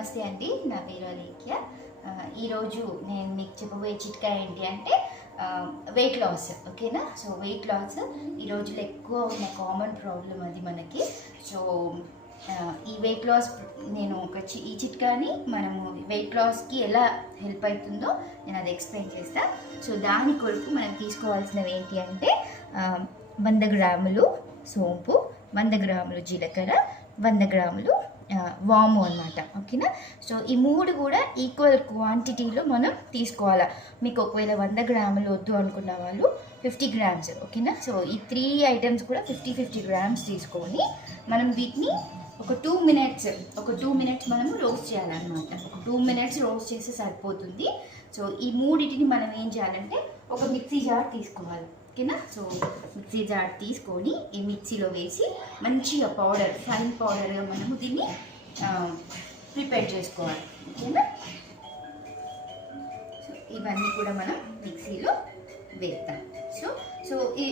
నమస్తే అండి, నా పేరు అలేఖ్య. ఈరోజు నేను మీకు చెప్పబోయే చిట్కా ఏంటి అంటే వెయిట్ లాస్. ఓకేనా? సో వెయిట్ లాస్ ఈ రోజుల్లో ఎక్కువ ఉన్న కామన్ ప్రాబ్లం అది మనకి. సో ఈ వెయిట్ లాస్ నేను ఈ చిట్కాని మనము వెయిట్ లాస్కి ఎలా హెల్ప్ అవుతుందో నేను అది ఎక్స్ప్లెయిన్ చేస్తాను. సో దాని కొరకు మనం తీసుకోవాల్సినవి ఏంటి అంటే 100 గ్రాములు సోంపు, 100 గ్రాములు జీలకర్ర, 100 గ్రాములు వాము అన్నమాట. ఓకేనా? సో ఈ మూడు కూడా ఈక్వల్ క్వాంటిటీలో మనం తీసుకోవాలి. మీకు ఒకవేళ 100 గ్రాములు వద్దు అనుకున్న వాళ్ళు 50 గ్రామ్స్. ఓకేనా? సో ఈ 3 ఐటమ్స్ కూడా 50 గ్రామ్స్ తీసుకొని మనం వీటిని ఒక 2 మినిట్స్ మనము రోస్ట్ చేయాలన్నమాట. ఒక 2 మినిట్స్ రోస్ట్ చేస్తే సరిపోతుంది. సో ఈ మూడింటిని మనం ఏం చేయాలంటే ఒక మిక్సీ జార్ తీసుకోవాలి. ఓకేనా? సో మిక్సీ జార్ తీసుకొని ఈ మిక్సీలో వేసి మంచిగా ఫైన్ పౌడర్గా మనము దీన్ని ప్రిపేర్ చేసుకోవాలి. ఓకేనా? సో ఇవన్నీ కూడా మనం మిక్సీలో వేస్తాం. సో ఈ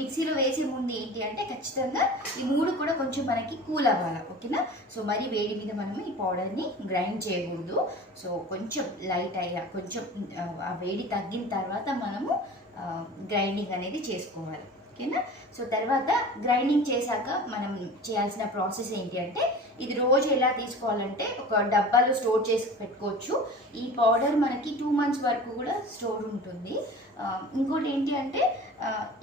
మిక్సీలో వేసే ముందు ఏంటి అంటే ఖచ్చితంగా ఈ మూడు కూడా కొంచెం మనకి కూల్ అవ్వాలి. ఓకేనా? సో మరి వేడి మీద మనము ఈ పౌడర్ని గ్రైండ్ చేయకూడదు. సో కొంచెం లైట్ కొంచెం ఆ వేడి తగ్గిన తర్వాత మనము గ్రైండింగ్ అనేది చేసుకోవాలి. ఓకేనా? సో తర్వాత గ్రైండింగ్ చేశాక మనం చేయాల్సిన ప్రాసెస్ ఏంటి అంటే ఇది రోజు ఎలా తీసుకోవాలంటే ఒక డబ్బాలో స్టోర్ చేసి పెట్టుకోవచ్చు. ఈ పౌడర్ మనకి 2 months వరకు కూడా స్టోర్ ఉంటుంది. ఇంకోటి ఏంటి అంటే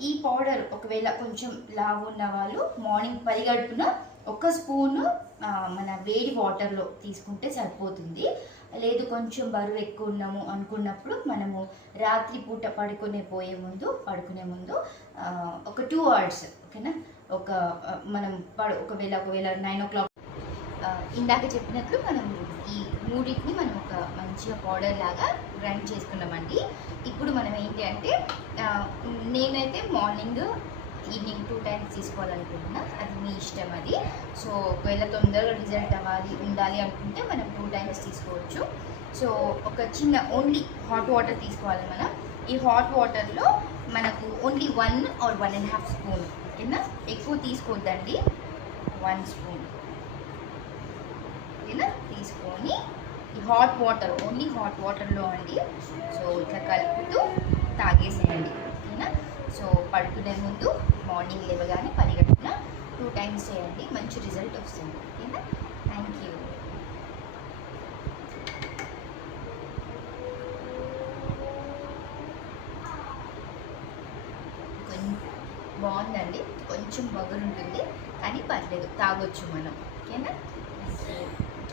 ఈ పౌడర్ ఒకవేళ కొంచెం లావు ఉన్న వాళ్ళు మార్నింగ్ పరిగడుపున 1 స్పూను మన వేడి వాటర్లో తీసుకుంటే సరిపోతుంది. లేదు కొంచెం బరువు ఎక్కువ ఉన్నాము అనుకున్నప్పుడు మనము రాత్రి పూట పడుకునే ముందు ఒక 2 hours. ఓకేనా? మనం ఒకవేళ 9 o'clock ఇందాక చెప్పినట్లు మనం ఈ మూడింటిని మనం ఒక మంచిగా పౌడర్ లాగా గ్రైండ్ చేసుకున్నామండి. ఇప్పుడు మనం ఏంటి అంటే నేనైతే మార్నింగ్ ఈవినింగ్ 2 times తీసుకోవాలనుకుంటున్నా. అది మీ ఇష్టం అది. సో ఒకవేళ తొందరగా రిజల్ట్ ఉండాలి అనుకుంటే మనం 2 times తీసుకోవచ్చు. సో ఒక చిన్న ఓన్లీ హాట్ వాటర్ తీసుకోవాలి మనం. ఈ హాట్ వాటర్లో మనకు ఓన్లీ 1 or 1.5 స్పూన్. ఓకేనా? ఎక్కువ తీసుకోవద్దండి. 1 స్పూన్ ఓకేనా తీసుకొని ఈ హాట్ వాటర్ ఓన్లీ హాట్ వాటర్లో అండి. సో ఇట్లా కలుపుతూ తాగేసేయండి. ఓకేనా? సో పడుకునే ముందు మార్నింగ్ లేవగానే పరిగెట్టున 2 times చేయండి. మంచి రిజల్ట్ వస్తుంది. ఓకేనా? Thank you. బాగుందండి. కొంచెం బగరు ఉంటుంది కానీ పర్లేదు, తాగొచ్చు మనం. ఓకేనా? Thank you.